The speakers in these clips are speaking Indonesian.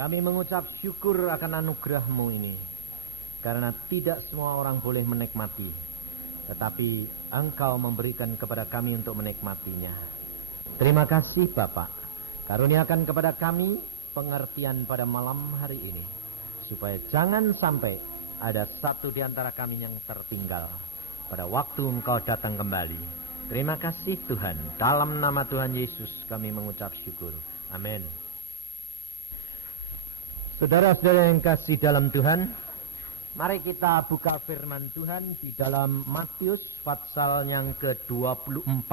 Kami mengucap syukur akan anugerah-Mu ini, karena tidak semua orang boleh menikmati, tetapi Engkau memberikan kepada kami untuk menikmatinya. Terima kasih Bapak, karuniakan kepada kami pengertian pada malam hari ini, supaya jangan sampai ada satu di antara kami yang tertinggal pada waktu Engkau datang kembali. Terima kasih Tuhan, dalam nama Tuhan Yesus kami mengucap syukur. Amin. Saudara-saudara yang kasih dalam Tuhan, mari kita buka firman Tuhan di dalam Matius pasal yang ke-24.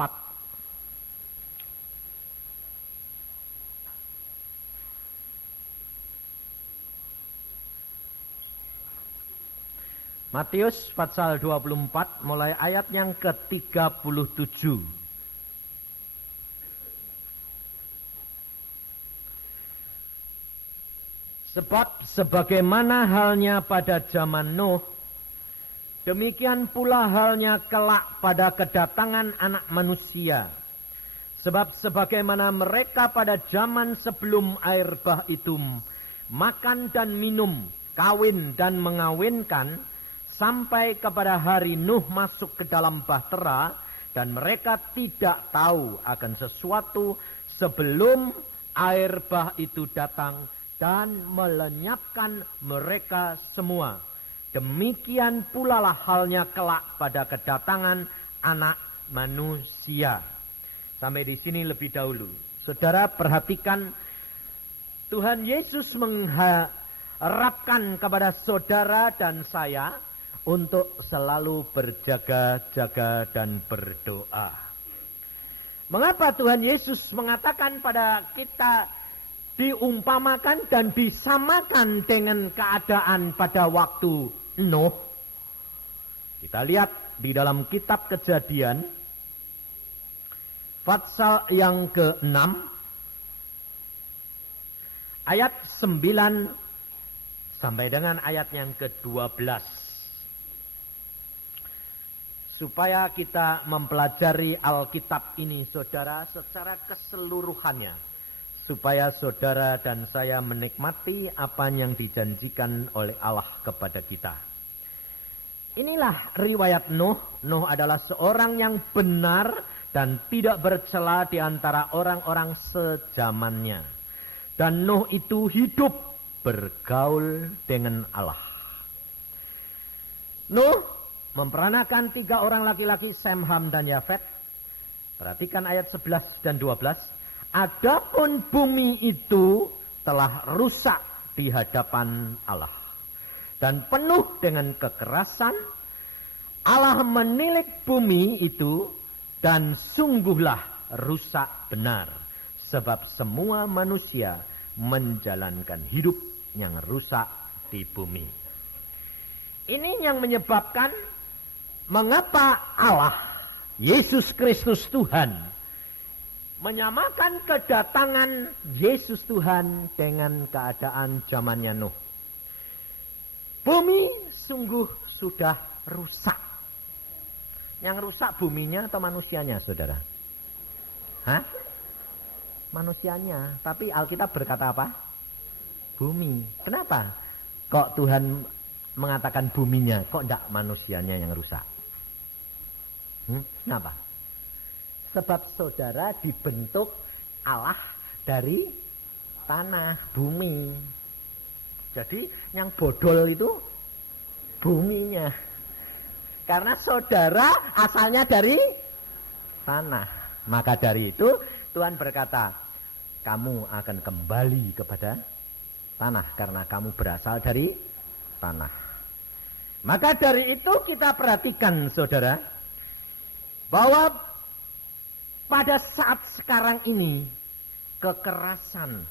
Matius pasal 24 mulai ayat yang ke-37. Sebab sebagaimana halnya pada zaman Nuh, demikian pula halnya kelak pada kedatangan Anak Manusia. Sebab sebagaimana mereka pada zaman sebelum air bah itu makan dan minum, kawin dan mengawinkan, sampai kepada hari Nuh masuk ke dalam bahtera, dan mereka tidak tahu akan sesuatu sebelum air bah itu datang dan melenyapkan mereka semua. Demikian pula lah halnya kelak pada kedatangan Anak Manusia. Sampai di sini lebih dahulu. Saudara perhatikan, Tuhan Yesus mengharapkan kepada saudara dan saya untuk selalu berjaga-jaga dan berdoa. Mengapa Tuhan Yesus mengatakan pada kita diumpamakan dan disamakan dengan keadaan pada waktu Nuh? Kita lihat di dalam kitab Kejadian pasal yang ke-6 ayat 9 sampai dengan ayat yang ke-12, supaya kita mempelajari Alkitab ini saudara secara keseluruhannya, supaya saudara dan saya menikmati apa yang dijanjikan oleh Allah kepada kita. Inilah riwayat Nuh. Nuh adalah seorang yang benar dan tidak bercela di antara orang-orang sezamannya. Dan Nuh itu hidup bergaul dengan Allah. Nuh memperanakan 3 orang laki-laki, Sem, Ham, dan Yafet. Perhatikan ayat 11 dan 12. Adapun bumi itu telah rusak di hadapan Allah dan penuh dengan kekerasan. Allah menilik bumi itu dan sungguhlah rusak benar, sebab semua manusia menjalankan hidup yang rusak di bumi. Ini yang menyebabkan mengapa Allah, Yesus Kristus Tuhan, menyamakan kedatangan Yesus Tuhan dengan keadaan zamannya Nuh. Bumi sungguh sudah rusak. Yang rusak buminya atau manusianya, saudara? Hah? Manusianya. Tapi Alkitab berkata apa? Bumi. Kenapa kok Tuhan mengatakan buminya, kok enggak manusianya yang rusak? Kenapa? Sebab saudara dibentuk Allah dari tanah, bumi. Jadi yang bodol itu buminya. Karena saudara asalnya dari tanah. Maka dari itu Tuhan berkata, kamu akan kembali kepada tanah karena kamu berasal dari tanah. Maka dari itu kita perhatikan saudara, bahwa pada saat sekarang ini, kekerasan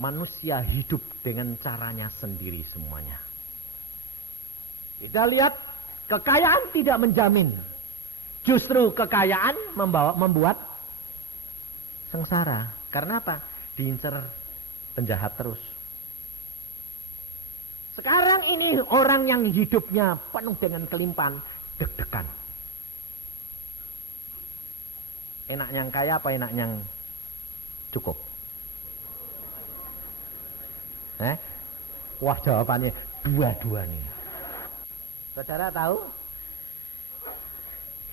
manusia hidup dengan caranya sendiri semuanya. Kita lihat, kekayaan tidak menjamin. Justru kekayaan membuat sengsara. Karena apa? Diincar penjahat terus. Sekarang ini orang yang hidupnya penuh dengan kelimpahan, deg-degan. Enak yang kaya apa enak yang cukup? Wah, jawabannya dua-duanya. Saudara tahu?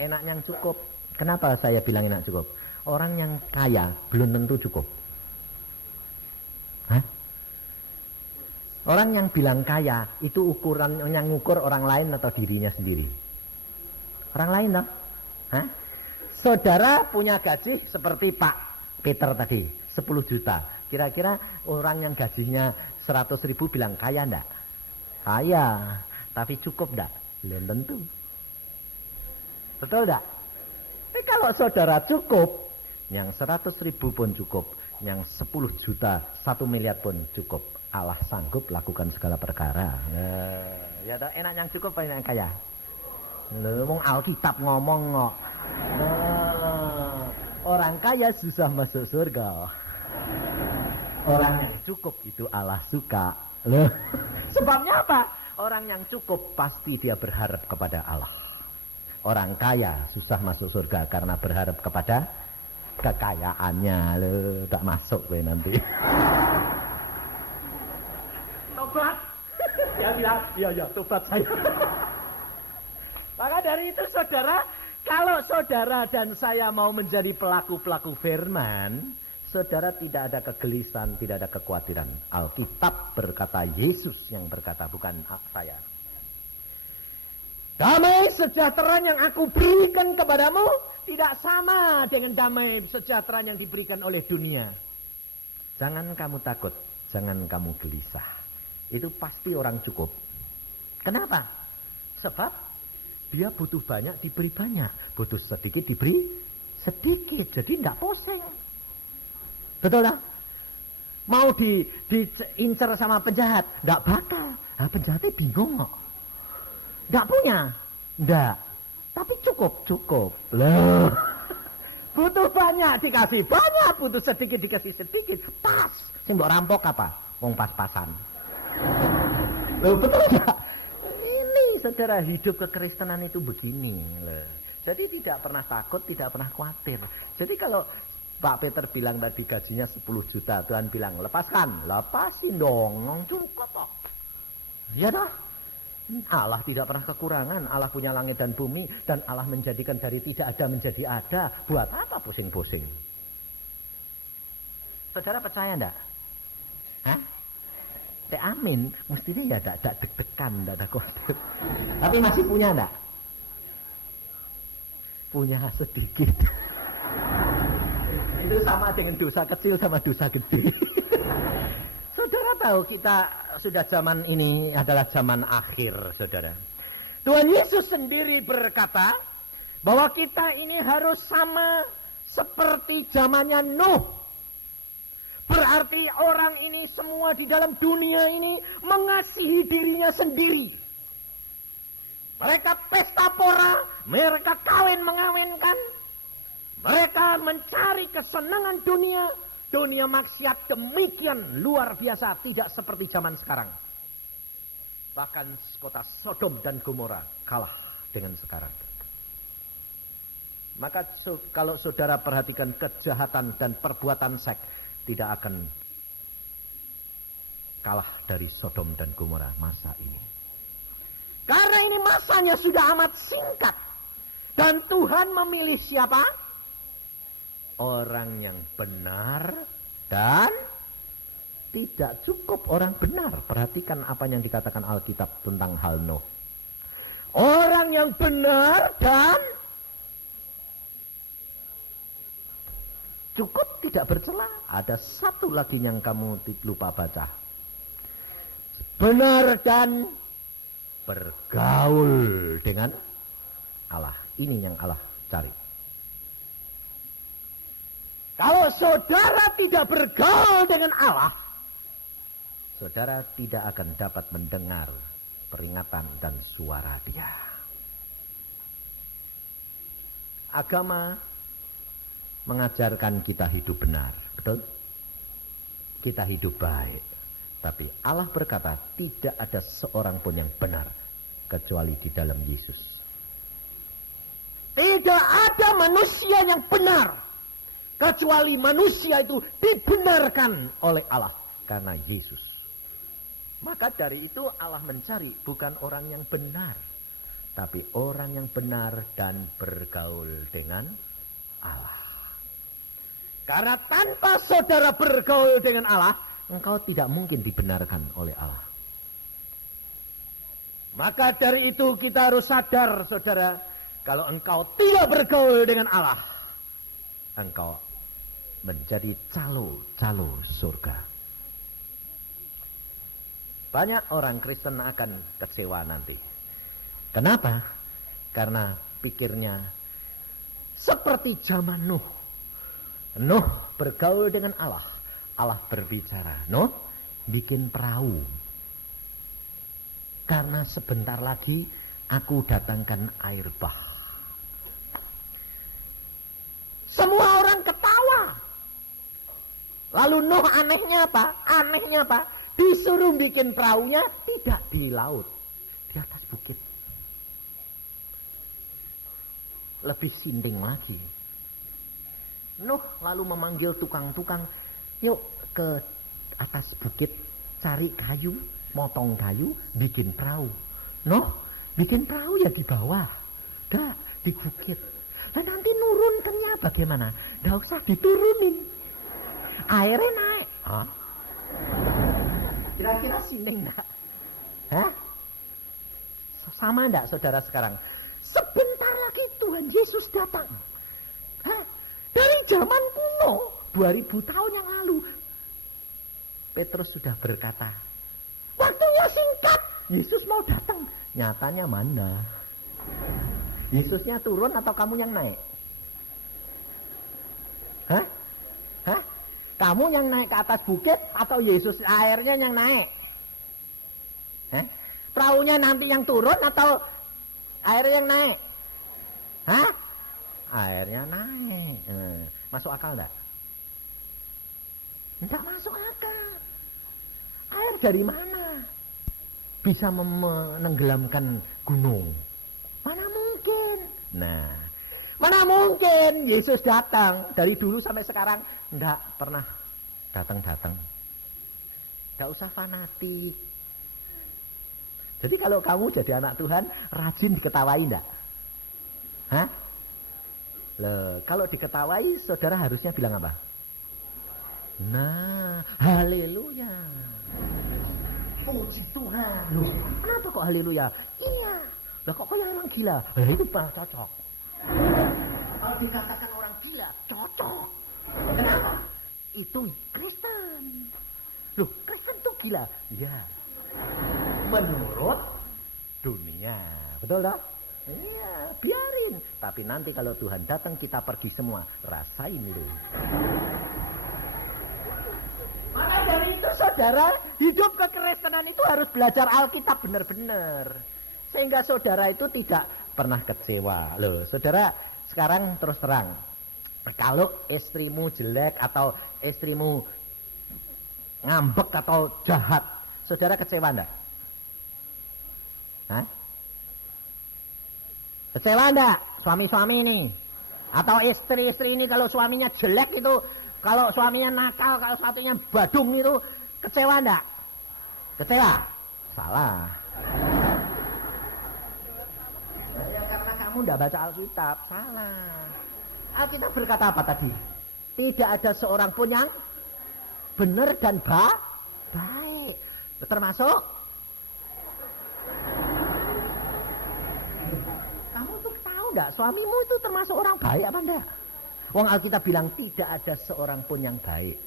Enak yang cukup. Kenapa saya bilang enak cukup? Orang yang kaya belum tentu cukup. Orang yang bilang kaya itu ukuran yang ngukur orang lain atau dirinya sendiri? Orang lain toh? Saudara punya gaji seperti Pak Peter tadi, 10 juta. Kira-kira orang yang gajinya 100.000 bilang kaya enggak? Kaya, tapi cukup enggak? Belum tentu. Betul enggak? Tapi kalau saudara cukup, yang 100.000 pun cukup, yang 10 juta, 1 miliar pun cukup. Allah sanggup lakukan segala perkara. Ya enak yang cukup apa enak yang kaya? Ngomong Alkitab ngomong kok. Orang kaya susah masuk surga. Orang yang cukup itu Allah suka. Loh, sebabnya apa? Orang yang cukup pasti dia berharap kepada Allah. Orang kaya susah masuk surga karena berharap kepada kekayaannya. Loh, tak masuk gue nanti. Tobat. Dia bilang, iya tobat saya. Maka dari itu saudara, kalau saudara dan saya mau menjadi pelaku-pelaku firman, saudara tidak ada kegelisahan, tidak ada kekhawatiran. Alkitab berkata, Yesus yang berkata, bukan saya. Damai sejahtera yang aku berikan kepadamu tidak sama dengan damai sejahtera yang diberikan oleh dunia. Jangan kamu takut, jangan kamu gelisah. Itu pasti orang cukup. Kenapa? Sebab dia butuh banyak diberi banyak, butuh sedikit diberi sedikit, jadi tidak pusing. Betul tak? Mau diincar sama penjahat, tidak bakal. Nah, penjahatnya bingung kok. Tidak punya, tidak. Tapi cukup. Loh. Butuh banyak dikasih banyak, butuh sedikit dikasih sedikit. Pas. Sing mbok rampok apa? Wong pas-pasan. Loh, betul ya? Ini saudara, hidup kekristenan itu begini. Jadi tidak pernah takut, tidak pernah khawatir. Jadi kalau Pak Peter bilang tadi gajinya 10 juta, Tuhan bilang lepaskan, lepasin dong, cukup kok. Ya dah. Allah tidak pernah kekurangan, Allah punya langit dan bumi, dan Allah menjadikan dari tidak ada menjadi ada. Buat apa pusing-pusing? Saudara percaya enggak? Amin, mestinya ya tidak deg-degan, tidak ada khawatir. Tapi masih punya enggak? Punya sedikit. Itu sama dengan dosa kecil sama dosa gede. Saudara tahu kita sudah zaman ini adalah zaman akhir, saudara. Tuhan Yesus sendiri berkata bahwa kita ini harus sama seperti zamannya Nuh. Berarti orang ini semua di dalam dunia ini mengasihi dirinya sendiri. Mereka pesta pora, mereka kawin mengawinkan, mereka mencari kesenangan dunia. Dunia maksiat demikian luar biasa, tidak seperti zaman sekarang. Bahkan kota Sodom dan Gomora kalah dengan sekarang. Maka kalau saudara perhatikan kejahatan dan perbuatan seks, tidak akan kalah dari Sodom dan Gomora masa ini. Karena ini masanya sudah amat singkat. Dan Tuhan memilih siapa? Orang yang benar dan tidak cukup orang benar. Perhatikan apa yang dikatakan Alkitab tentang hal Nuh. Orang yang benar dan cukup tidak bercela. Ada satu lagi yang kamu lupa baca. Benar dan bergaul dengan Allah. Ini yang Allah cari. Kalau saudara tidak bergaul dengan Allah, saudara tidak akan dapat mendengar peringatan dan suara Dia. Agama mengajarkan kita hidup benar, betul? Kita hidup baik. Tapi Allah berkata tidak ada seorang pun yang benar kecuali di dalam Yesus. Tidak ada manusia yang benar kecuali manusia itu dibenarkan oleh Allah karena Yesus. Maka dari itu Allah mencari bukan orang yang benar, tapi orang yang benar dan bergaul dengan Allah. Karena tanpa saudara bergaul dengan Allah, engkau tidak mungkin dibenarkan oleh Allah. Maka dari itu kita harus sadar, saudara, kalau engkau tidak bergaul dengan Allah, engkau menjadi calo surga. Banyak orang Kristen akan kecewa nanti. Kenapa? Karena pikirnya seperti zaman Nuh. Nuh bergaul dengan Allah. Allah berbicara, Nuh bikin perahu. Karena sebentar lagi aku datangkan air bah. Semua orang ketawa. Lalu Nuh anehnya apa? Disuruh bikin perahunya tidak di laut, di atas bukit. Lebih sinting lagi. Nuh lalu memanggil tukang-tukang, yuk ke atas bukit cari kayu, motong kayu, bikin perahu. Nuh bikin perahu ya di bawah, enggak di bukit. Nah nanti nurunkannya bagaimana? Enggak usah diturunin, airnya naik. Hah? Kira-kira sinting enggak? Hah? Sama enggak saudara sekarang? Sebentar lagi Tuhan Yesus datang. Hah? Dari zaman kuno, 2000 tahun yang lalu, Petrus sudah berkata, waktunya singkat, Yesus mau datang. Nyatanya mana? Yesusnya turun atau kamu yang naik? Hah? Hah? Kamu yang naik ke atas bukit atau Yesus airnya yang naik? Hah? Perahunya nanti yang turun atau airnya yang naik? Hah? Airnya naik. Masuk akal enggak? Enggak masuk akal. Air dari mana bisa menenggelamkan gunung? Mana mungkin? Nah, mana mungkin Yesus datang dari dulu sampai sekarang enggak pernah datang-datang. Enggak usah fanatik. Jadi kalau kamu jadi anak Tuhan, rajin diketawai enggak? Hah? Loh, kalau diketawai, saudara harusnya bilang apa? Nah, haleluya. Puji Tuhan. Loh, kenapa kok haleluya? Iya. Lah kok kayak orang gila? Ya itu cocok. Kalau dikatakan orang gila, cocok. Kenapa? Itu Kristen. Loh, Kristen tuh gila. Iya. Menurut dunia. Betul tak? Iya, biarin. Tapi nanti kalau Tuhan datang kita pergi semua. Rasain lu. Maka dari itu saudara, hidup kekristenan itu harus belajar Alkitab benar-benar. Sehingga saudara itu tidak pernah kecewa. Loh, saudara sekarang terus terang. Kalau istrimu jelek atau istrimu ngambek atau jahat, saudara kecewa enggak? Hah? Kecewa enggak suami-suami ini? Atau istri-istri ini kalau suaminya jelek itu, kalau suaminya nakal, kalau suaminya badung itu, kecewa enggak? Kecewa? Salah. Ya, karena kamu enggak baca Alkitab. Salah. Alkitab berkata apa tadi? Tidak ada seorang pun yang benar dan baik. Termasuk kamu tuh tahu enggak suamimu itu termasuk orang baik apa enggak? Wong Alkitab bilang tidak ada seorang pun yang baik.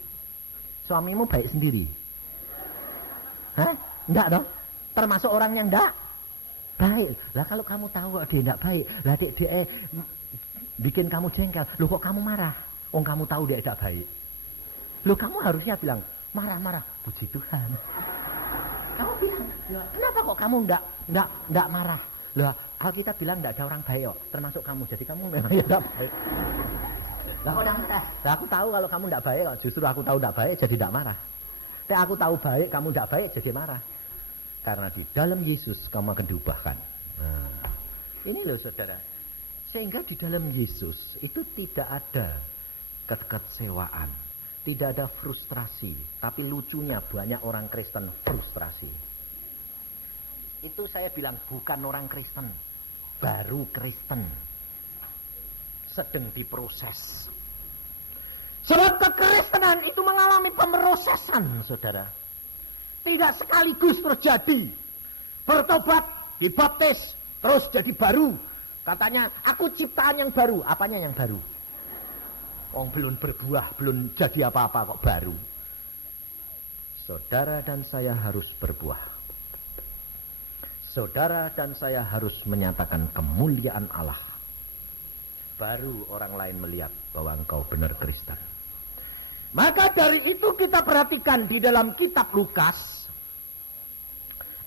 Suamimu baik sendiri. Hah? Enggak dong? Termasuk orang yang enggak baik. Lah kalau kamu tahu kok dia enggak baik, lah dia bikin kamu jengkel. Loh kok kamu marah? Wong kamu tahu dia enggak baik. Loh kamu harusnya bilang, marah-marah. Puji Tuhan. Kamu bilang, ya, kenapa kok kamu enggak marah? Loh, Alkitab bilang enggak ada orang baik kok, termasuk kamu. Jadi kamu memang enggak baik. Lah kok enggak marah? Lah aku tahu kalau kamu enggak baik kok, justru aku tahu enggak baik jadi enggak marah. Tapi aku tahu baik, kamu enggak baik jadi marah. Karena di dalam Yesus kamu akan diubahkan. Nah, ini loh saudara. Sehingga di dalam Yesus itu tidak ada kekecewaan, Tidak ada frustrasi, tapi lucunya banyak orang Kristen frustrasi. Itu saya bilang bukan orang Kristen, baru Kristen. Sedang diproses. Sebab kekristenan itu mengalami pemrosesan, saudara. Tidak sekaligus terjadi. Bertobat, dibaptis, terus jadi baru. Katanya, aku ciptaan yang baru. Apanya yang baru? Belum berbuah, belum jadi apa-apa kok baru. Saudara dan saya harus berbuah. Saudara dan saya harus menyatakan kemuliaan Allah. Baru orang lain melihat bahwa engkau benar Kristen. Maka dari itu kita perhatikan di dalam kitab Lukas.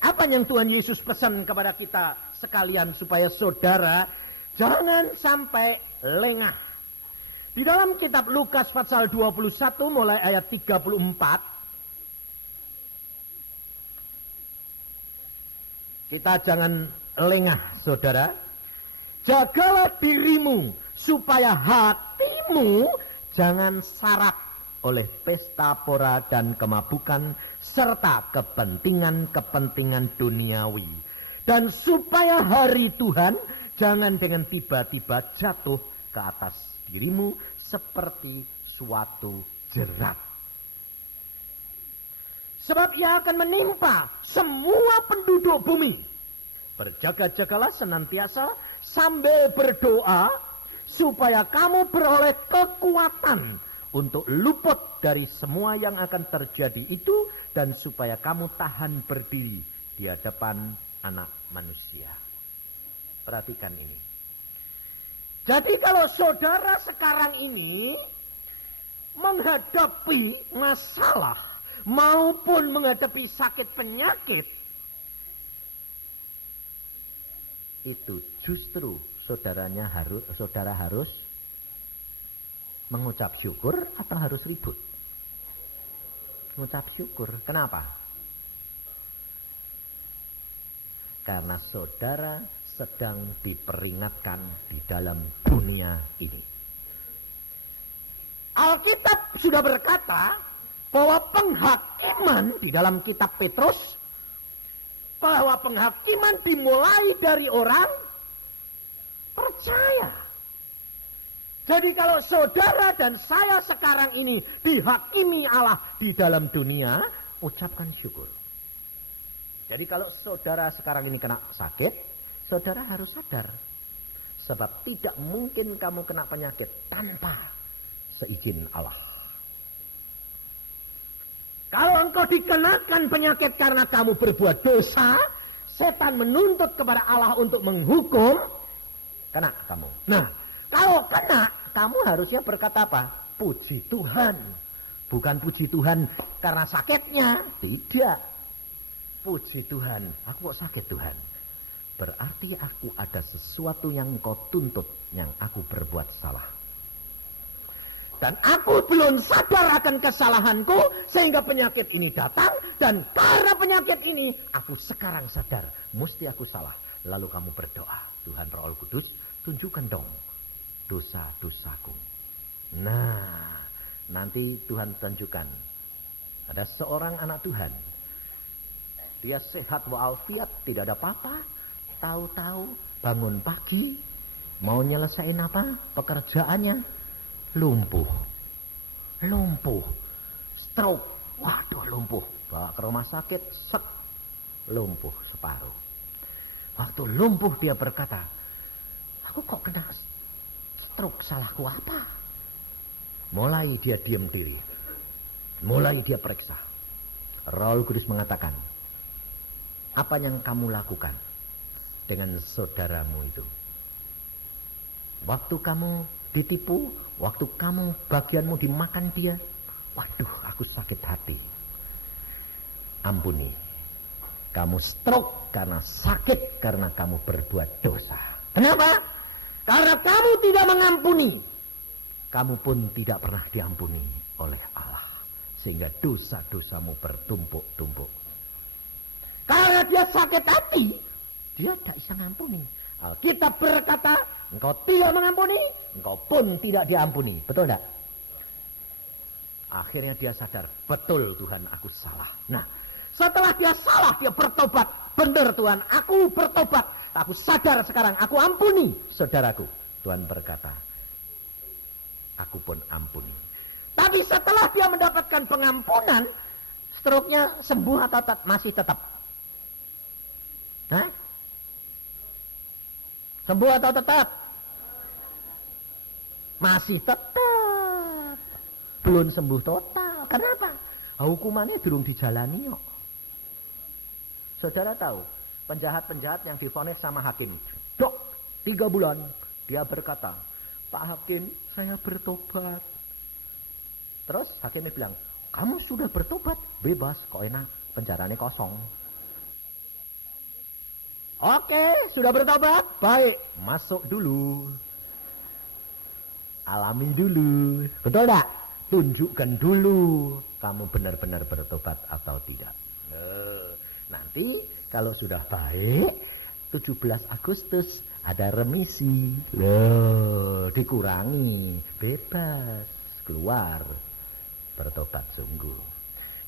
Apa yang Tuhan Yesus pesan kepada kita sekalian supaya saudara jangan sampai lengah. Di dalam kitab Lukas pasal 21 mulai ayat 34. Kita jangan lengah, saudara. Jagalah dirimu supaya hatimu jangan syarat oleh pesta pora dan kemabukan serta kepentingan-kepentingan duniawi. Dan supaya hari Tuhan jangan dengan tiba-tiba jatuh ke atas dirimu seperti suatu jerat. Sebab ia akan menimpa semua penduduk bumi. Berjaga-jagalah senantiasa sambil berdoa supaya kamu beroleh kekuatan untuk luput dari semua yang akan terjadi itu dan supaya kamu tahan berdiri di hadapan Anak Manusia. Perhatikan ini. Jadi kalau saudara sekarang ini menghadapi masalah maupun menghadapi sakit penyakit, itu justru saudara harus mengucap syukur atau harus ribut? Mengucap syukur. Kenapa? Karena saudara sedang diperingatkan di dalam dunia ini. Alkitab sudah berkata bahwa penghakiman di dalam kitab Petrus, bahwa penghakiman dimulai dari orang percaya. Jadi kalau saudara dan saya sekarang ini dihakimi Allah di dalam dunia, ucapkan syukur. Jadi kalau saudara sekarang ini kena sakit, saudara harus sadar. Sebab tidak mungkin kamu kena penyakit tanpa seizin Allah. Kalau engkau dikenakan penyakit karena kamu berbuat dosa, setan menuntut kepada Allah untuk menghukum, kena kamu. Nah, kalau kena, kamu harusnya berkata apa? Puji Tuhan. Bukan puji Tuhan karena sakitnya. Tidak. Puji Tuhan. Aku kok sakit Tuhan? Berarti aku ada sesuatu yang engkau tuntut, yang aku berbuat salah. Dan aku belum sadar akan kesalahanku, sehingga penyakit ini datang. Dan karena penyakit ini, aku sekarang sadar, mesti aku salah. Lalu kamu berdoa, Tuhan Roh Kudus, tunjukkan dong dosa-dosaku. Nah, nanti Tuhan tunjukkan. Ada seorang anak Tuhan. Dia sehat walafiat, tidak ada apa-apa. Tahu-tahu bangun pagi, mau nyelesain apa? Pekerjaannya lumpuh. Stroke. Waduh, lumpuh. Bawa ke rumah sakit, lumpuh separuh. Waktu lumpuh dia berkata, aku kok kena stroke, salahku apa? Mulai dia diam diri. Mulai dia periksa. Roh Kudus mengatakan, apa yang kamu lakukan dengan saudaramu itu? Waktu kamu ditipu, waktu kamu bagianmu dimakan dia, waduh, aku sakit hati. Ampuni. Kamu stroke karena sakit, karena kamu berbuat dosa. Kenapa? Karena kamu tidak mengampuni. Kamu pun tidak pernah diampuni oleh Allah. Sehingga dosa-dosamu bertumpuk-tumpuk. Karena dia sakit hati, dia tidak bisa mengampuni. Alkitab berkata, engkau tidak mengampuni, engkau pun tidak diampuni. Betul tidak? Akhirnya dia sadar, betul Tuhan, aku salah. Nah, setelah dia salah, dia bertobat. Benar Tuhan, aku bertobat. Aku sadar sekarang, aku ampuni saudaraku. Tuhan berkata, aku pun ampuni. Tapi setelah dia mendapatkan pengampunan, stroke-nya sembuh atau masih tetap? Hah? Sembuh atau tetap? Masih tetap. Belum sembuh total. Kenapa? Hukumannya belum dijalani kok. Saudara tahu, penjahat-penjahat yang divonis sama hakim, dok, 3 bulan, dia berkata, Pak Hakim, saya bertobat. Terus hakimnya bilang, kamu sudah bertobat, bebas, kok enak, penjaranya kosong. Oke, sudah bertobat, baik, masuk dulu. Alami dulu, betul tak? Tunjukkan dulu kamu benar-benar bertobat atau tidak. Nanti kalau sudah baik, 17 Agustus ada remisi. Dikurangi, bebas, keluar, bertobat sungguh.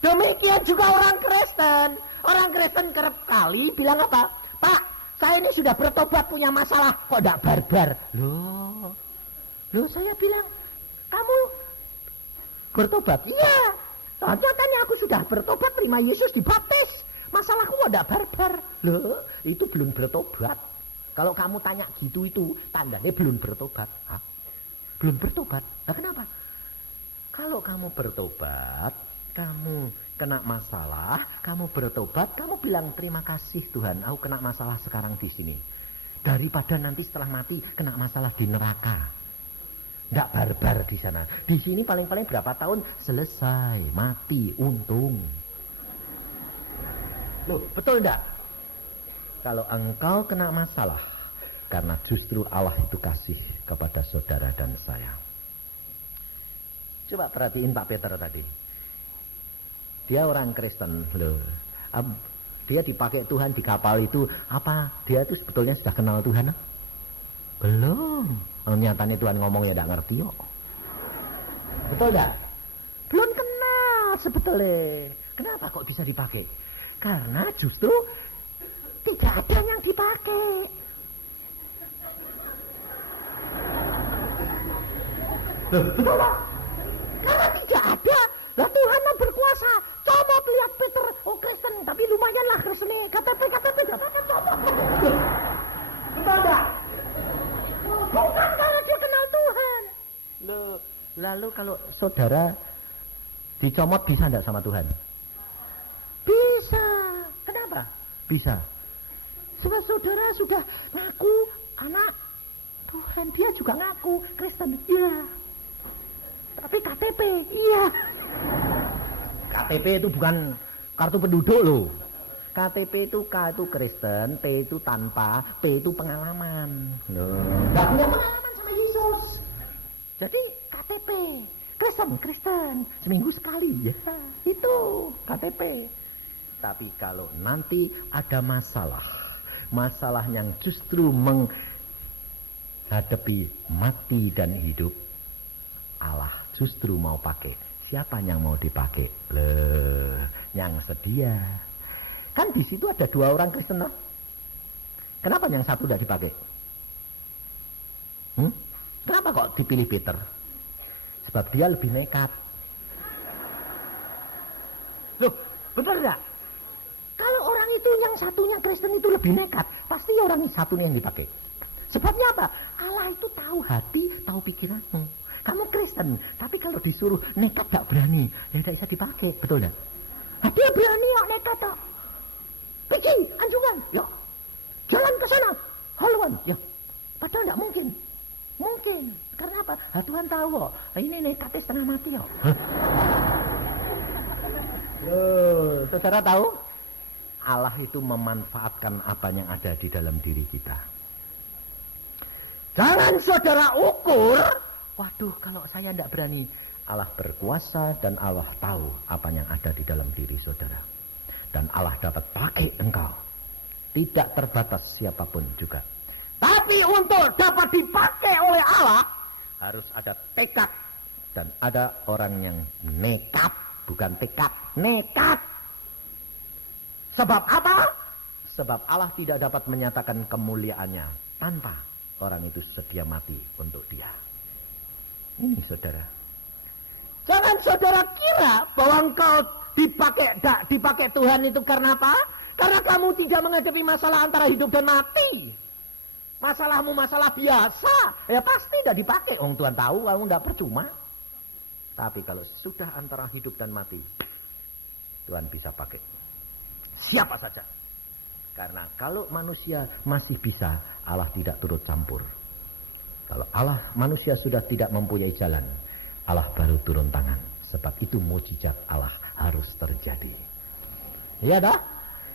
Demikian juga orang Kristen. Orang Kristen kerap kali bilang apa? Pak, saya ini sudah bertobat, punya masalah, kok tidak barbar? Loh saya bilang, kamu bertobat? Iya. Katanya aku sudah bertobat, terima Yesus, dibaptis. Masalahku ada barbar. Loh, itu belum bertobat. Kalau kamu tanya gitu, itu tandanya belum bertobat. Hah? Belum bertobat? Nah, kenapa? Kalau kamu bertobat, kamu kena masalah, kamu bertobat, kamu bilang terima kasih Tuhan, aku kena masalah sekarang di sini. Daripada nanti setelah mati kena masalah di neraka. Nggak barbar di sana. Di sini paling-paling berapa tahun selesai, mati, untung. Loh, betul enggak? Kalau engkau kena masalah, karena justru Allah itu kasih kepada saudara dan saya. Coba perhatiin Pak Peter tadi. Dia orang Kristen, loh. Dia dipakai Tuhan di kapal itu, apa dia itu sebetulnya sudah kenal Tuhan? Belum. Nyatanya Tuhan ngomong ya tidak ngerti kok. Betul enggak? Belum kenal sebetulnya. Kenapa kok bisa dipakai? Karena justru tidak ada yang dipakai. Betul lah. Karena tidak ada. Lah Tuhan yang berkuasa. Coba lihat Peter, oh Kristen, tapi lumayan lah Kristennya. KTP gak apa-apa, coba. Betul enggak? Bukan karena dia kenal Tuhan. Lalu kalau saudara dicomot bisa enggak sama Tuhan? Bisa. Kenapa? Bisa. Sebab saudara sudah ngaku anak Tuhan, dia juga ngaku Kristen. Iya. Tapi KTP, iya. KTP itu bukan kartu penduduk loh. KTP itu K itu Kristen, T itu tanpa, P itu pengalaman. Loh, enggak punya pengalaman sama Yesus. Jadi KTP Kristen seminggu sekali ya. Itu KTP. Tapi kalau nanti ada masalah yang justru menghadapi mati dan hidup, Allah justru mau pakai. Siapa yang mau dipakai? Yang sedia. Kan di situ ada 2 orang Kristen loh. Kenapa yang satu tidak dipakai? Kenapa kok dipilih Peter? Sebab dia lebih nekat. Loh, benar enggak? Kalau orang itu yang satunya Kristen itu lebih nekat, pasti orang satunya yang dipakai. Sebabnya apa? Allah itu tahu hati, tahu pikiranmu. Kamu Kristen, tapi kalau disuruh nekat gak berani, ya tidak bisa dipakai, betul enggak? Dia berani kok nekat kok. Pergi, anjungan, ya. Jalan ke sana, haluan, ya. Padahal enggak mungkin. Mungkin, karena apa? Tuhan tahu kok, ini nekatnya setengah mati kok. Saudara tahu? Allah itu memanfaatkan apa yang ada di dalam diri kita. Jangan saudara ukur, waduh kalau saya tidak berani. Allah berkuasa dan Allah tahu apa yang ada di dalam diri saudara. Dan Allah dapat pakai engkau. Tidak terbatas siapapun juga. Tapi untuk dapat dipakai oleh Allah, harus ada tekad, Dan ada orang yang nekat, bukan tekad, nekat. Sebab apa? Sebab Allah tidak dapat menyatakan kemuliaannya tanpa orang itu sedia mati untuk dia. Ini saudara. Jangan saudara kira bahwa engkau dipakai Tuhan itu karena apa? Karena kamu tidak menghadapi masalah antara hidup dan mati. Masalahmu masalah biasa, ya pasti tidak dipakai. Tuhan tahu kamu tidak percuma. Tapi kalau sudah antara hidup dan mati, Tuhan bisa pakai siapa saja. Karena kalau manusia masih bisa, Allah tidak turut campur. Kalau manusia sudah tidak mempunyai jalan, Allah baru turun tangan. Sebab itu mujizat Allah harus terjadi. Iya dah?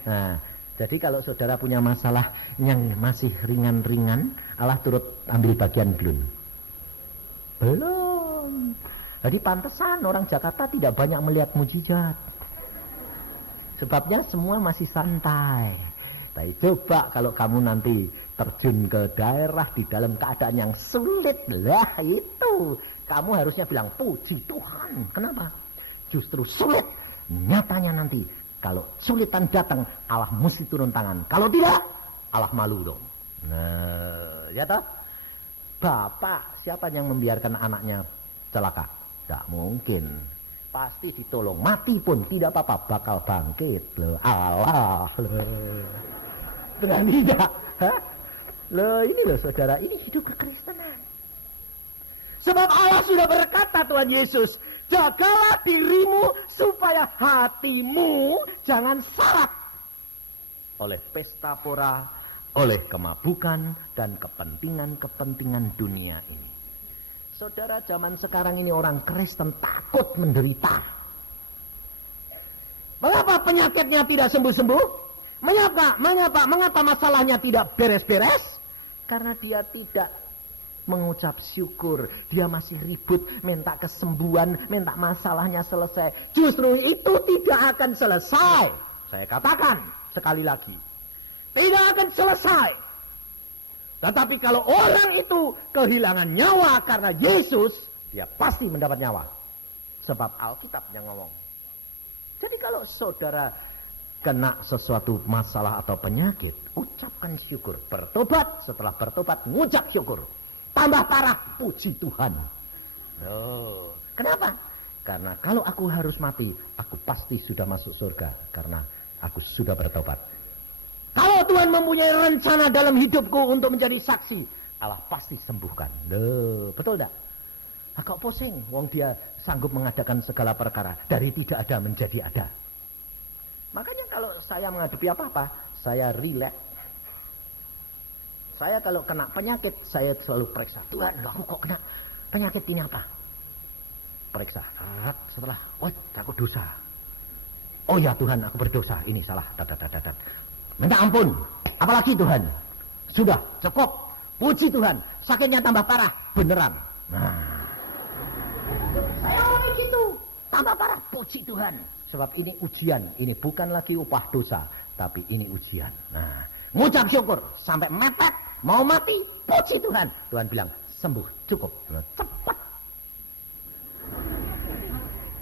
Nah, jadi kalau saudara punya masalah yang masih ringan-ringan, Allah turut ambil bagian belum? Belum. Jadi pantesan orang Jakarta tidak banyak melihat mujizat. Sebabnya semua masih santai. Tapi coba kalau kamu nanti terjun ke daerah di dalam keadaan yang sulit, lah itu kamu harusnya bilang puji Tuhan. Kenapa? Justru sulit. Nyatanya nanti kalau sulitan datang, Allah mesti turun tangan. Kalau tidak, Allah malu dong. Nah, ya toh? Bapak, siapa yang membiarkan anaknya celaka? Tidak mungkin. Pasti ditolong. Mati pun tidak apa-apa, bakal bangkit. Loh, Allah. Dengan tidak. Loh, ini loh saudara, ini hidup kekristenan. Sebab Allah sudah berkata, Tuhan Yesus, jagalah dirimu supaya hatimu jangan syarat oleh pesta pora, oleh kemabukan dan kepentingan-kepentingan dunia ini. Saudara, zaman sekarang ini orang Kristen takut menderita. Mengapa penyakitnya tidak sembuh-sembuh? Mengapa masalahnya tidak beres-beres? Karena dia tidak mengucap syukur. Dia masih ribut, minta kesembuhan, minta masalahnya selesai. Justru itu tidak akan selesai. Saya katakan sekali lagi, tidak akan selesai. Tetapi kalau orang itu kehilangan nyawa karena Yesus, dia pasti mendapat nyawa. Sebab Alkitab yang ngomong. Jadi kalau saudara kena sesuatu masalah atau penyakit, ucapkan syukur. Bertobat, setelah bertobat, ngucap syukur. Tambah parah, puji Tuhan. Oh, kenapa? Karena kalau aku harus mati, aku pasti sudah masuk surga. Karena aku sudah bertobat. Kalau Tuhan mempunyai rencana dalam hidupku untuk menjadi saksi, Allah pasti sembuhkan. Loh, betul tak? Kok pusing? Wong dia sanggup mengadakan segala perkara. Dari tidak ada menjadi ada. Makanya kalau saya menghadapi apa-apa, saya relax. Saya kalau kena penyakit, saya selalu periksa. Tuhan, aku kok kena penyakit ini apa? Periksa. Setelah, aku dosa. Oh ya Tuhan, aku berdosa. Ini salah. Minta ampun. Apalagi Tuhan? Sudah, cukup. Puji Tuhan. Sakitnya tambah parah. Beneran. Nah, saya orang gitu. Tambah parah. Puji Tuhan. Sebab ini ujian. Ini bukan lagi upah dosa. Tapi ini ujian. Nah, ngucap syukur. Sampai mepet. Mau mati. Puji Tuhan. Tuhan bilang, sembuh. Cukup. Cepat.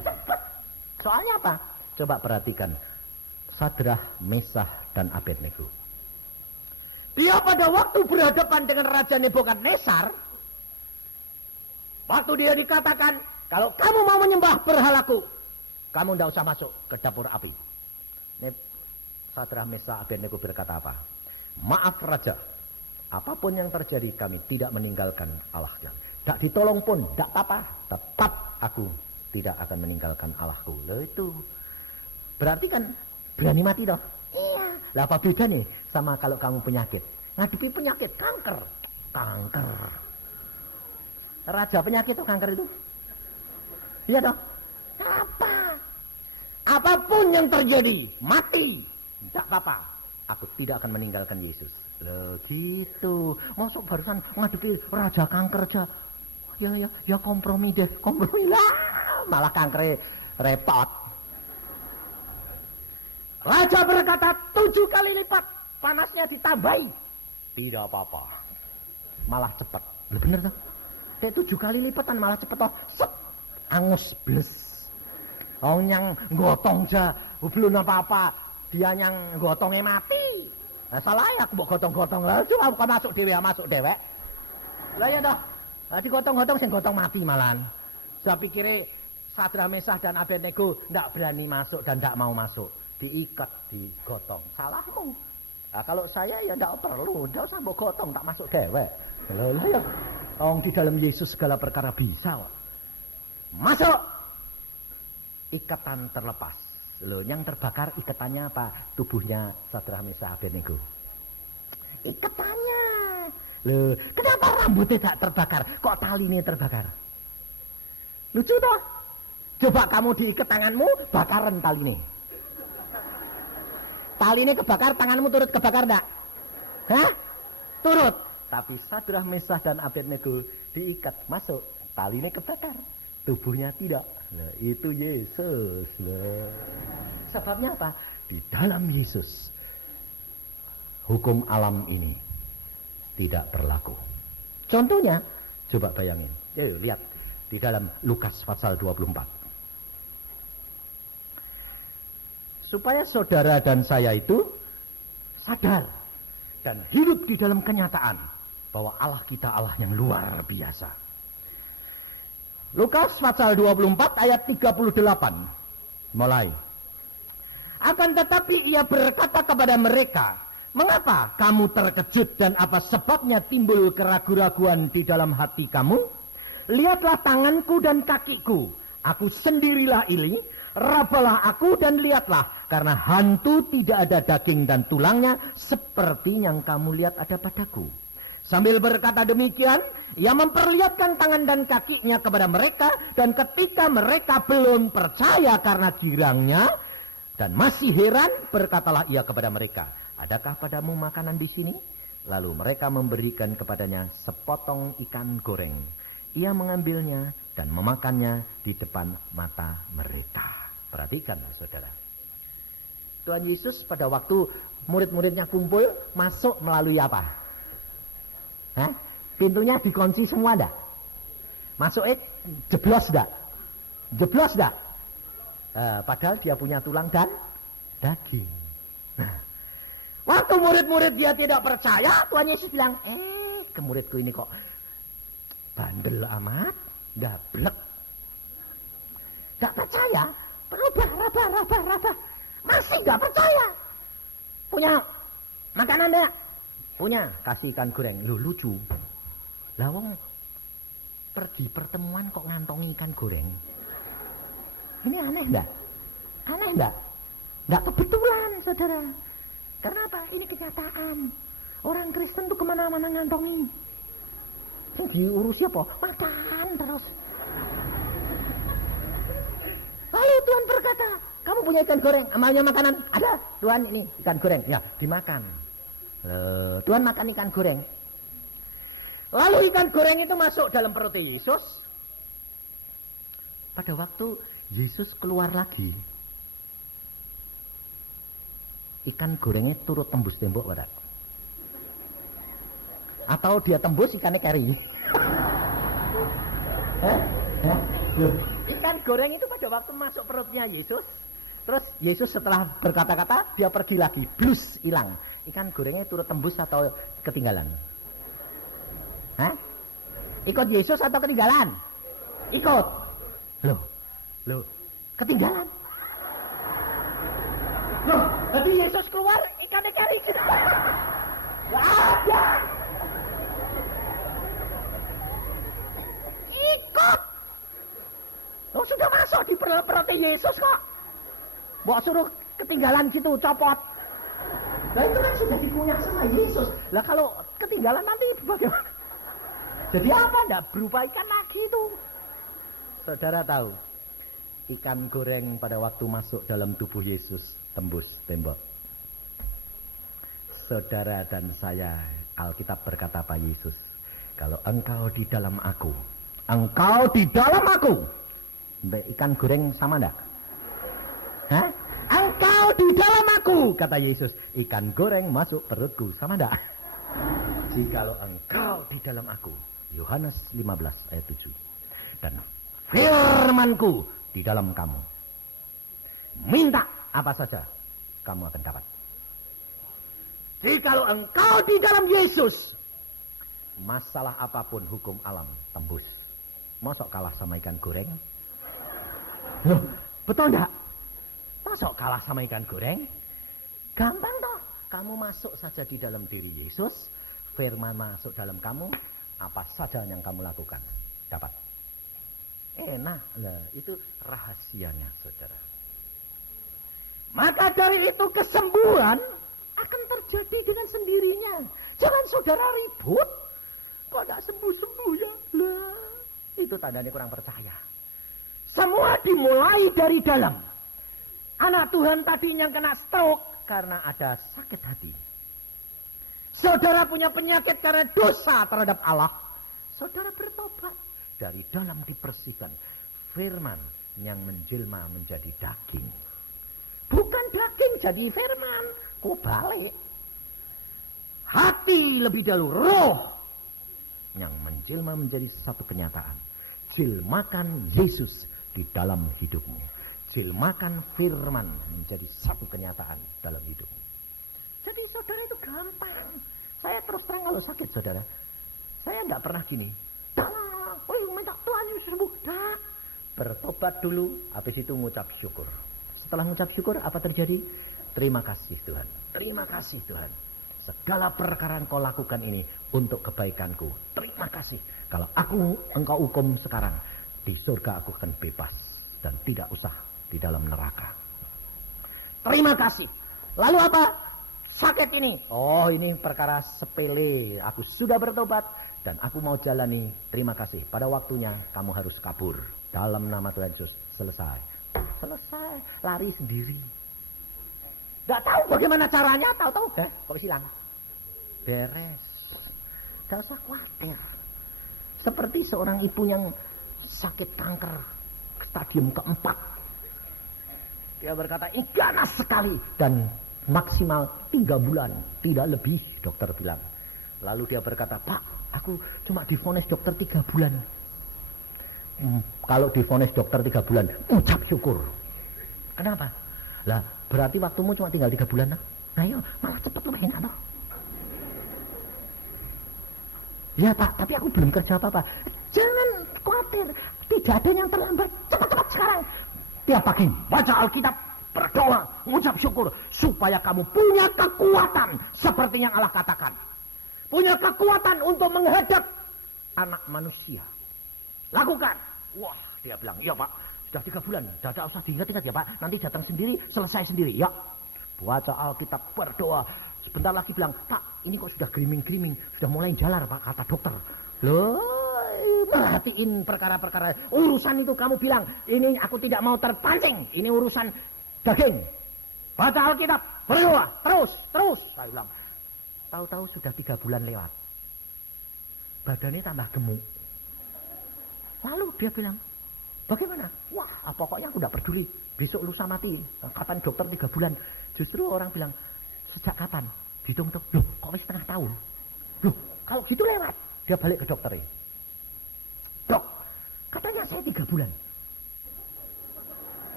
Cepat. Soalnya apa? Coba perhatikan. Sadrah, Mesah, dan Abednego. Dia pada waktu berhadapan dengan Raja Nebukadnezar, waktu dia dikatakan, kalau kamu mau menyembah berhalaku, kamu tidak usah masuk ke dapur api. Sadrah, Mesah, Abednego berkata apa? Maaf Raja, apapun yang terjadi kami tidak meninggalkan Allahnya. Tak ditolong pun, tak apa-apa. Tetap aku tidak akan meninggalkan Allahku. Loh itu, berarti kan berani mati dong. Iya. Lah apa bedanya sama kalau kamu penyakit? Ngadepi penyakit kanker. Kanker. Raja penyakit tuh kanker itu. Iya dong. Apa? Apapun yang terjadi, mati. Tidak apa-apa. Aku tidak akan meninggalkan Yesus. Loh gitu. Masuk barusan ngadepi raja kanker aja. Ya kompromi deh. Kompromi lah. Malah kankernya repot. Raja berkata 7 kali lipat panasnya ditambahi. Tidak apa-apa. Malah cepat. Bener tuh. Kayak 7 kali lipatan malah cepat toh. Angus bles. Yang gotong aja, belum apa-apa. Dia yang gotongnya mati. Nah, salah ya aku gotong-gotong lah. Cuma bukan masuk dewek. Lah ya dah. Di gotong-gotong sing gotong mati malahan. Saya pikir Sadrah Mesah dan Abednego ndak berani masuk dan ndak mau masuk. Diikat, digotong. Salahmu. Nah, kalau saya ya ndak perlu. Ndak usah mbok gotong, tak masuk dewek. Lah ya. Di dalam Yesus segala perkara bisa. Masuk. Ikatan terlepas. Loh, yang terbakar ikatannya apa? Tubuhnya Sadrah Mesah Abednego. Ikatannya. Loh, kenapa rambutnya tak terbakar? Kok tali ini terbakar? Lucu toh? Coba kamu diikat tanganmu, bakaran tali ini. Tali ini kebakar, tanganmu turut kebakar enggak? Hah? Turut. Tapi Sadrah Mesah dan Abednego diikat, masuk. Tali ini kebakar. Tubuhnya tidak. Nah, itu Yesus. Nah, sebabnya apa? Di dalam Yesus hukum alam ini tidak berlaku. Contohnya, coba bayangin. Yuk, lihat di dalam Lukas pasal 24. Supaya saudara dan saya itu sadar dan hidup di dalam kenyataan bahwa Allah kita Allah yang luar biasa. Lukas pasal 24 ayat 38 mulai. Akan tetapi ia berkata kepada mereka, mengapa kamu terkejut dan apa sebabnya timbul keraguan-raguan di dalam hati kamu? Lihatlah tanganku dan kakiku, aku sendirilah ini, rabalah aku dan lihatlah, karena hantu tidak ada daging dan tulangnya seperti yang kamu lihat ada padaku. Sambil berkata demikian, ia memperlihatkan tangan dan kakinya kepada mereka, dan ketika mereka belum percaya karena girangnya dan masih heran, berkatalah ia kepada mereka, adakah padamu makanan di sini? Lalu mereka memberikan kepadanya sepotong ikan goreng. Ia mengambilnya dan memakannya di depan mata mereka. Perhatikan saudara. Tuhan Yesus pada waktu murid-muridnya kumpul, masuk melalui apa? Hah? Pintunya dikunci semua enggak? Masuknya jeblos enggak? Jeblos enggak? Padahal dia punya tulang dan daging. Nah, waktu murid-murid dia tidak percaya, Tuhan Yesus bilang, ke muridku ini kok bandel amat, gablek. Gak percaya, raba. Masih gak percaya. Punya makanan enggak? Punya, kasih ikan goreng. Lu lucu. Lah wong pergi pertemuan kok ngantongi ikan goreng. Ini aneh enggak? Aneh enggak? Enggak kebetulan, saudara. Karena apa? Ini kenyataan. Orang Kristen tuh kemana-mana ngantongi. Ini diurusi apa? Makan terus. Lalu Tuhan berkata, kamu punya ikan goreng, amalnya makanan? Ada, Tuhan ini ikan goreng. Ya, dimakan. Tuhan makan ikan goreng. Lalu ikan goreng itu masuk dalam perut Yesus. Pada waktu Yesus keluar lagi, ikan gorengnya turut tembus tembok, Pak. Atau dia tembus ikannya keri. Ikan goreng itu pada waktu masuk perutnya Yesus, terus Yesus setelah berkata-kata dia pergi lagi, blus, hilang. Ikan gorengnya turut tembus atau ketinggalan? Hah? Ikut Yesus atau ketinggalan? Ikut. Loh, ketinggalan. Loh, tadi Yesus keluar ikannya keri. Gak ada. Ikut. Lo sudah masuk di perut Yesus kok. Bawa suruh ketinggalan gitu, copot. Nah itu kan sudah dipunya sama Yesus. Lah kalau ketinggalan nanti bagaimana? Jadi apa? Enggak berupa ikan lagi itu. Saudara tahu, ikan goreng pada waktu masuk dalam tubuh Yesus tembus tembok. Saudara dan saya, Alkitab berkata apa Yesus? Kalau engkau di dalam aku, engkau di dalam aku. Ikan goreng sama enggak? Hah? Engkau di dalam aku, kata Yesus. Ikan goreng masuk perutku, sama enggak? Jikalau engkau di dalam aku. Yohanes 15 ayat 7. Dan firman-Ku di dalam kamu. Minta apa saja, kamu akan dapat. Jikalau engkau di dalam Yesus, masalah apapun hukum alam tembus. Mosok kalah sama ikan goreng? Loh, betul enggak? Mosok kalah sama ikan goreng? Gampang toh. Kamu masuk saja di dalam diri Yesus, firman masuk dalam kamu, apa saja yang kamu lakukan dapat. Enak lah, itu rahasianya, saudara. Maka dari itu kesembuhan akan terjadi dengan sendirinya. Jangan saudara ribut. Kok tidak sembuh-sembuh ya? Lah, itu tandanya kurang percaya. Semua dimulai dari dalam. Anak Tuhan tadinya kena stroke karena ada sakit hati. Saudara punya penyakit karena dosa terhadap Allah. Saudara bertobat. Dari dalam dibersihkan. Firman yang menjelma menjadi daging. Bukan daging jadi firman. Kok balik? Hati lebih dahulu roh yang menjelma menjadi satu kenyataan. Jilmakan Yesus di dalam hidupmu. Jilmakan firman menjadi satu kenyataan dalam hidupmu. Jadi saudara itu gampang. Saya terus terang kalau sakit saudara, saya nggak pernah gini. Minta Tuhan Yesus sembuh. Dah. Bertobat dulu, habis itu ngucap syukur. Setelah ngucap syukur, apa terjadi? Terima kasih Tuhan. Terima kasih Tuhan. Segala perkara yang kau lakukan ini untuk kebaikanku. Terima kasih. Kalau engkau hukum sekarang, di surga aku akan bebas dan tidak usah di dalam neraka. Terima kasih. Lalu apa? Sakit ini. Oh, ini perkara sepele. Aku sudah bertobat dan aku mau jalani. Terima kasih. Pada waktunya kamu harus kabur. Dalam nama Tuhan Yesus. Selesai. Selesai. Lari sendiri. Gak tahu bagaimana caranya. Tahu-tahu kok silang. Beres. Gak usah khawatir. Seperti seorang ibu yang sakit kanker stadium keempat. Dia berkata, ini ganas sekali. Dan maksimal 3 bulan. Tidak lebih, dokter bilang. Lalu dia berkata, Pak, aku cuma divonis dokter 3 bulan. Kalau divonis dokter 3 bulan, ucap syukur. Kenapa? Lah, berarti waktumu cuma tinggal 3 bulan. Nah yuk, malah cepat lu enak loh. Ya Pak, tapi aku belum kerja apa-apa. Jangan khawatir, tidak ada yang terlambat. Cepat-cepat sekarang. Tiap pagi, baca Alkitab, berdoa, mengucap syukur. Supaya kamu punya kekuatan seperti yang Allah katakan. Punya kekuatan untuk menghadap anak manusia. Lakukan. Wah, dia bilang, iya Pak, sudah 3 bulan. Tidak usah diingat-ingat ya Pak. Nanti datang sendiri, selesai sendiri. Ya, baca Alkitab, berdoa. Sebentar lagi bilang, Pak, ini kok sudah gerimis-gerimis, sudah mulai jalar Pak, kata dokter. Loh, perhatiin perkara-perkara. Urusan itu kamu bilang, ini aku tidak mau terpancing. Ini urusan daging. Baca Alkitab, berdoa, terus. Saya bilang, tahu-tahu sudah 3 bulan lewat. Badannya tambah gemuk. Lalu dia bilang, bagaimana? Wah, pokoknya aku tidak peduli. Besok lusa mati. Kapan dokter 3 bulan? Justru orang bilang, sejak kapan? Dihitung-hitung, loh kok setengah tahun? Loh, kalau gitu lewat. Dia balik ke dokter. Dok, katanya saya 3 bulan.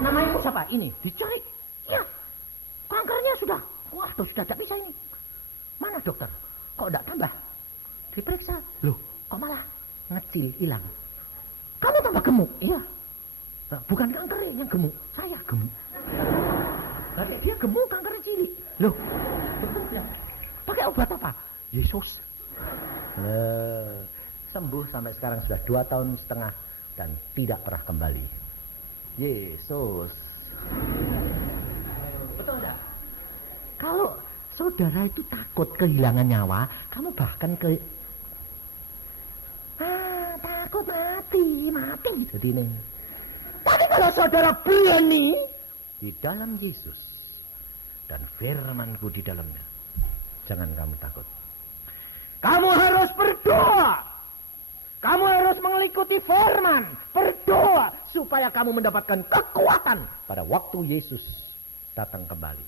Namanya siapa? Ini, dicari. Ya, kankernya sudah. Wah, tuh sudah tidak bisa ini. Mana dokter? Kok tidak tambah? Diperiksa. Loh, kok malah ngecil, hilang. Kamu tambah gemuk? Iya. Nah, bukan kanker yang gemuk, saya gemuk. Berarti dia gemuk, kankernya cilik. Loh, pakai obat apa? Yesus. Sembuh sampai sekarang sudah 2,5 tahun dan tidak pernah kembali. Yesus. Betul enggak? Kalau saudara itu takut kehilangan nyawa, kamu bahkan takut mati jadi ini. Tapi kalau saudara berani di dalam Yesus dan firman-Ku di dalamnya, jangan kamu takut. Kamu harus berdoa. Kamu harus mengikuti firman, berdoa supaya kamu mendapatkan kekuatan pada waktu Yesus datang kembali.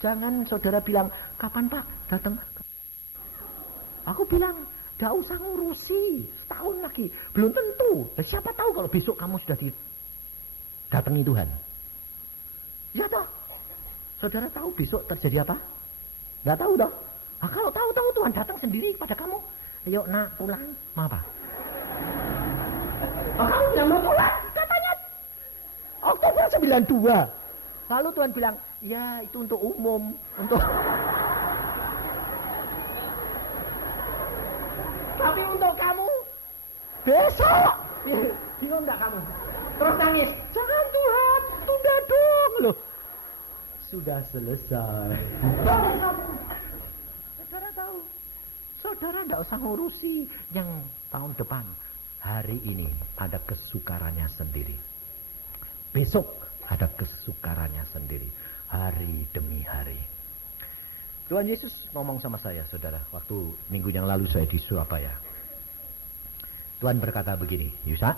Jangan saudara bilang, kapan Pak datang? Aku bilang, Gak usah ngurusi, tahun lagi. Belum tentu. Dan siapa tahu kalau besok kamu sudah didatangi Tuhan. Ya toh. Saudara tahu besok terjadi apa? Gak tahu toh. Nah, kalau tahu Tuhan datang sendiri kepada kamu. Ayo nak pulang. Mau apa? Oh, kamu bilang mau pulang? Katanya Oktober 92. Lalu Tuhan bilang, ya itu untuk umum. Tapi untuk kamu besok. Bingung enggak kamu? Terus nangis. Jangan Tuhan, tunda dong loh. Sudah selesai. Saudara tahu. Saudara enggak usah ngurusi yang tahun depan. Hari ini ada kesukarannya sendiri. Besok ada kesukarannya sendiri. Hari demi hari. Tuhan Yesus ngomong sama saya, saudara, waktu minggu yang lalu saya di Surabaya. Tuhan berkata begini, Yusa,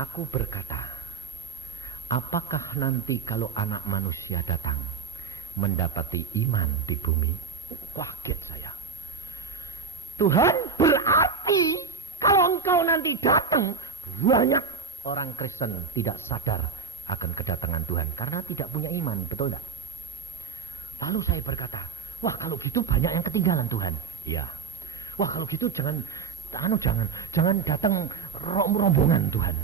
aku berkata, apakah nanti kalau anak manusia datang, mendapati iman di bumi? Kaget saya. Tuhan, berarti kalau engkau nanti datang, banyak orang Kristen tidak sadar akan kedatangan Tuhan, karena tidak punya iman, betul tidak? Lalu saya berkata, wah kalau gitu banyak yang ketinggalan Tuhan. Iya. Wah kalau gitu jangan datang rombongan Tuhan.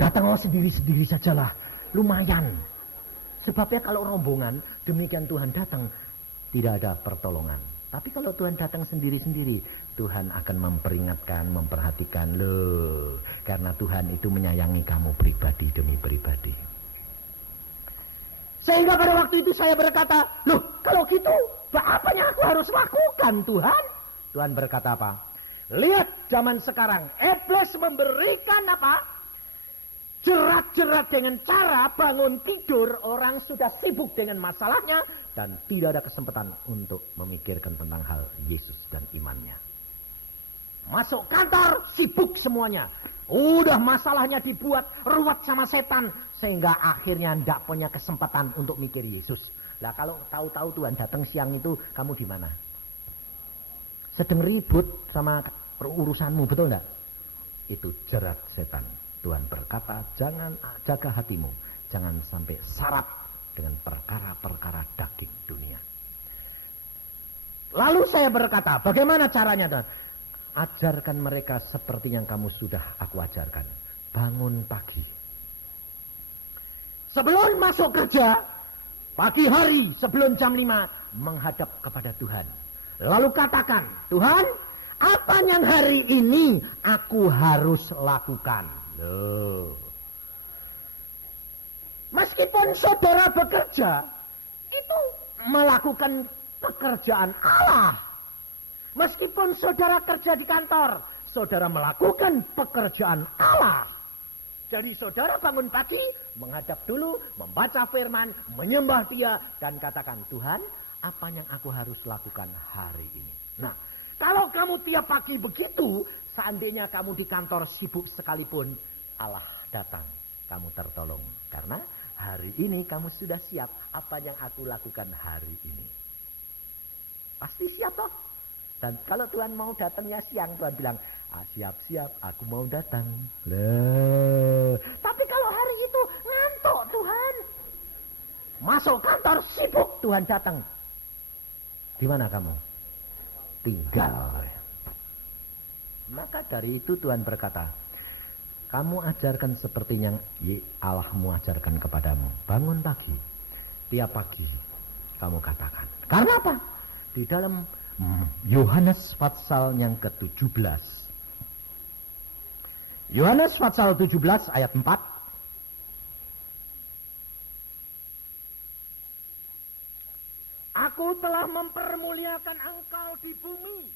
Datanglah sendiri-sendiri sajalah, lumayan. Sebabnya kalau rombongan, demikian Tuhan datang, tidak ada pertolongan. Tapi kalau Tuhan datang sendiri-sendiri, Tuhan akan memperingatkan, memperhatikan loh. Karena Tuhan itu menyayangi kamu pribadi demi pribadi. Sehingga pada waktu itu saya berkata, loh kalau gitu, apa yang aku harus lakukan Tuhan? Tuhan berkata apa? Lihat zaman sekarang, iblis memberikan apa? Jerat-jerat dengan cara bangun tidur, orang sudah sibuk dengan masalahnya, dan tidak ada kesempatan untuk memikirkan tentang hal Yesus dan imannya. Masuk kantor, sibuk semuanya. Udah masalahnya dibuat ruwet sama setan, sehingga akhirnya tidak punya kesempatan untuk mikir Yesus. Lah kalau tahu-tahu Tuhan datang siang itu, kamu di mana? Sedang ribut sama urusanmu, betul enggak? Itu jerat setan. Tuhan berkata, jangan jaga hatimu, jangan sampai syarat dengan perkara-perkara daging dunia. Lalu saya berkata, bagaimana caranya Tuhan? Ajarkan mereka seperti yang kamu sudah aku ajarkan. Bangun pagi. Sebelum masuk kerja, pagi hari sebelum jam 5, menghadap kepada Tuhan. Lalu katakan, Tuhan, apa yang hari ini aku harus lakukan? Loh. Meskipun saudara bekerja, itu melakukan pekerjaan Allah. Meskipun saudara kerja di kantor, saudara melakukan pekerjaan Allah. Jadi saudara bangun pagi, menghadap dulu, membaca firman, menyembah Dia, dan katakan, Tuhan, apa yang aku harus lakukan hari ini? Nah, kalau kamu tiap pagi begitu, seandainya kamu di kantor sibuk sekalipun, Allah datang, kamu tertolong. Karena hari ini kamu sudah siap apa yang aku lakukan hari ini. Pasti siap toh? Dan kalau Tuhan mau datangnya siang, Tuhan bilang, siap-siap, aku mau datang. Loh. Tapi kalau hari itu ngantuk Tuhan. Masuk kantor sibuk, Tuhan datang. Di mana kamu? Tinggal. Maka dari itu Tuhan berkata, kamu ajarkan seperti yang Allahmu ajarkan kepadamu. Bangun pagi. Tiap pagi kamu katakan. Karena apa? Di dalam Yohanes pasal yang ke-17. Yohanes pasal 17 ayat 4. Aku telah mempermuliakan engkau di bumi.